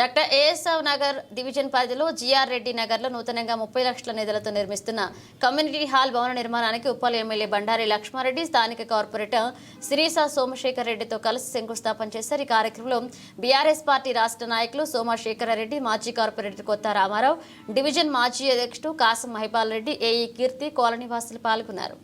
Doctor ASR Nagar division పరిధిలో GR Reddy నగర్లో నూతనంగా 30 లక్షల నిధులతో నిర్మిస్తున్న కమ్యూనిటీ హాల్ భవన నిర్మాణానికి ఉప్పల్ ఎమ్మెల్యే బండారి లక్ష్మారెడ్డి స్థానిక కార్పొరేటర్ సిరీసా సోమశేఖర్ రెడ్డితో కలిసి శంకుస్థాపన చేశారు. ఈ కార్యక్రమంలో బీఆర్ఎస్ పార్టీ రాష్ట్ర నాయకులు సోమశేఖర్ రెడ్డి, మాజీ కార్పొరేటర్ కొత్త రామారావు, డివిజన్ మాజీ అధ్యక్షుడు కాసం మహిపాల్ రెడ్డి, ఏఈ కీర్తి, కాలనీ వాసులు పాల్గొన్నారు.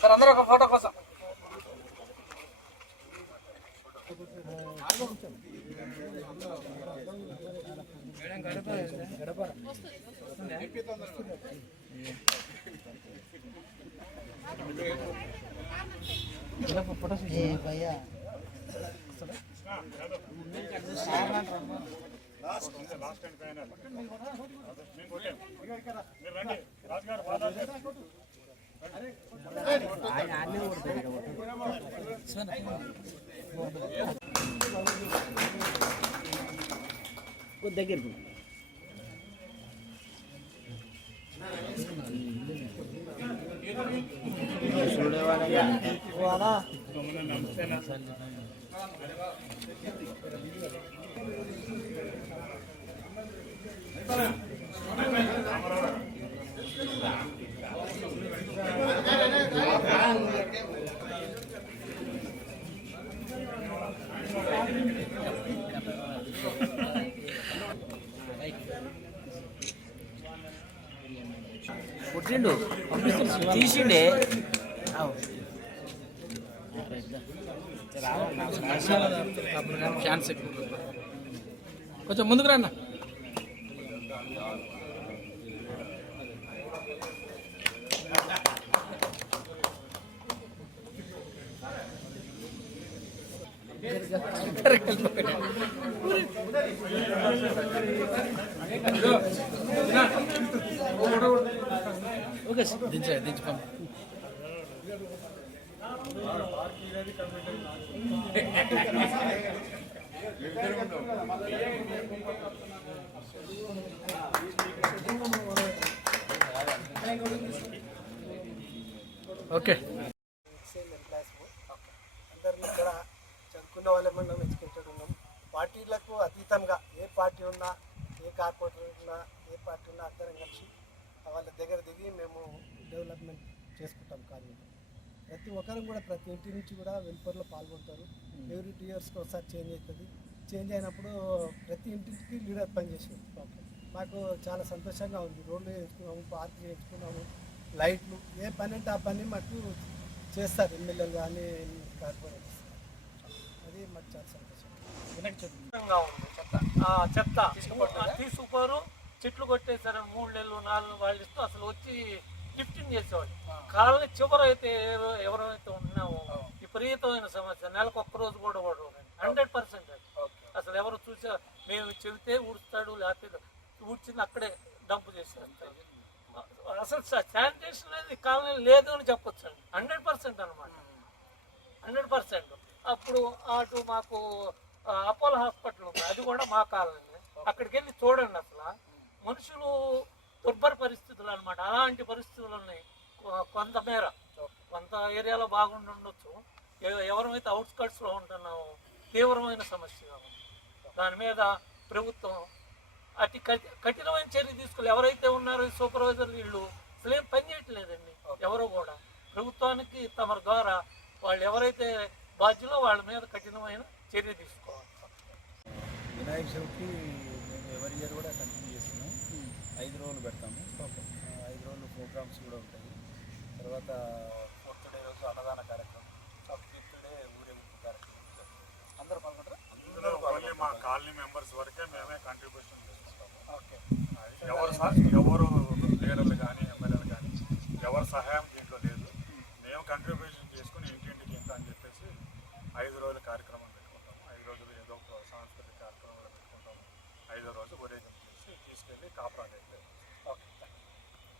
సార్ అందరూ ఒక ఫోటో కోసం దగ్గరికి పుట్టిండు తీసిండే ఛాన్స్ కొంచెం ముందుకు రా అన్న. ఓకే దించి పంప. ఓకే అందరినీ కూడా చదువుకున్న వాళ్ళే మనం మెచ్చుకుంటున్నాం. పార్టీలకు అతీతంగా ఏ పార్టీ ఉన్నా, ఏ కార్పొరేటర్ ఉన్నా, ఏ పార్టీ ఉన్నా అందరం కలిసి వాళ్ళ దగ్గర దిగి మేము డెవలప్మెంట్ చేసుకుంటాం. కానీ ప్రతి ఒక్కరు కూడా ప్రతి ఇంటి నుంచి కూడా వెల్ఫేర్లో పాల్గొంటారు. ఎవ్రీ 2 ఇయర్స్కి ఒకసారి చేంజ్ అవుతుంది. చేంజ్ అయినప్పుడు ప్రతి ఇంటికి లీడర్ పనిచేసేది. మాకు చాలా సంతోషంగా ఉంది. రోడ్లు వేసుకున్నాము, పార్కులు వేసుకున్నాము, లైట్లు, ఏ పని అంటే ఆ పని మాకు చేస్తారు ఎమ్మెల్యేలు కానీ కార్పొరేటర్స్. అది మాకు చాలా సంతోషంగా ఉంది. చెత్త తీసుకుపోరు, చెట్లు కొట్టేసారు. 3 నెలలు 4 నెలలు వాళ్ళు ఇస్తూ అసలు వచ్చి లిఫ్టింగ్ చేసేవాళ్ళు. కాలనీ చివరైతే ఎవరైతే ఉన్నామో విపరీతమైన సమస్య. నెలకు ఒక్కరోజు కూడా 100% అసలు ఎవరు చూసా మేము చెబితే ఊడుస్తాడు, లేకపోతే ఊడ్చింది అక్కడే డంప్ చేసేస్తాడు. అసలు శానిటేషన్ అనేది కాలనీ లేదు అని చెప్పొచ్చు అండి. 100% అనమాట, 100%. అప్పుడు అటు మాకు అపోలో హాస్పిటల్ ఉంది, అది కూడా మా కాలనీ. అక్కడికి వెళ్ళి చూడండి, అసలు మనుషులు దుర్భర పరిస్థితులు అనమాట. అలాంటి పరిస్థితులు ఉన్నాయి. కొంతమేర కొంత ఏరియాలో బాగుండొచ్చు. ఎవరైతే అవుట్స్కట్స్లో ఉంటున్నామో తీవ్రమైన సమస్య ఉంది. దాని మీద ప్రభుత్వం అతి కఠినమైన చర్య తీసుకోవాలి. ఎవరైతే ఉన్నారో ఈ సూపర్వైజర్ వీళ్ళు అసలు ఏం పని చేయట్లేదండి. ఎవరు కూడా ప్రభుత్వానికి తమ ద్వారా వాళ్ళు ఎవరైతే బాధ్యులో వాళ్ళ మీద కఠినమైన చర్య తీసుకోవాలి. వినాయక చవితి మేము ఎవరి ఇయర్ కూడా కంటిన్యూ చేస్తున్నాం. 5 రోజులు పెడతాము. 5 రోజులు ప్రోగ్రామ్స్ కూడా ఉంటాయి. తర్వాత 4th డే రోజు అన్నదాన కార్యక్రమం, 5th డే ఊరేగింపు కార్యక్రమం. అందరూ పాల్గొంటారా? అందులో ఓన్లీ మా కాలనీ మెంబర్స్ వరకే మేమే కంట్రిబ్యూషన్ చేసుకుంటాము. ఓకే. ఎవరు లీడర్లు కానీ ఎమ్మెల్యేలు కానీ ఎవరు సహాయం దీంట్లో లేదు. మేము కంట్రిబ్యూషన్ చేసుకుని ఇంటింటికి ఇంత అని చెప్పేసి 5 రోజుల కార్యక్రమం పెట్టుకుంటాము. 5 రోజులు ఏదో ఒక సాంస్కృతిక కార్యక్రమాలు పెట్టుకుంటాము. 5వ రోజు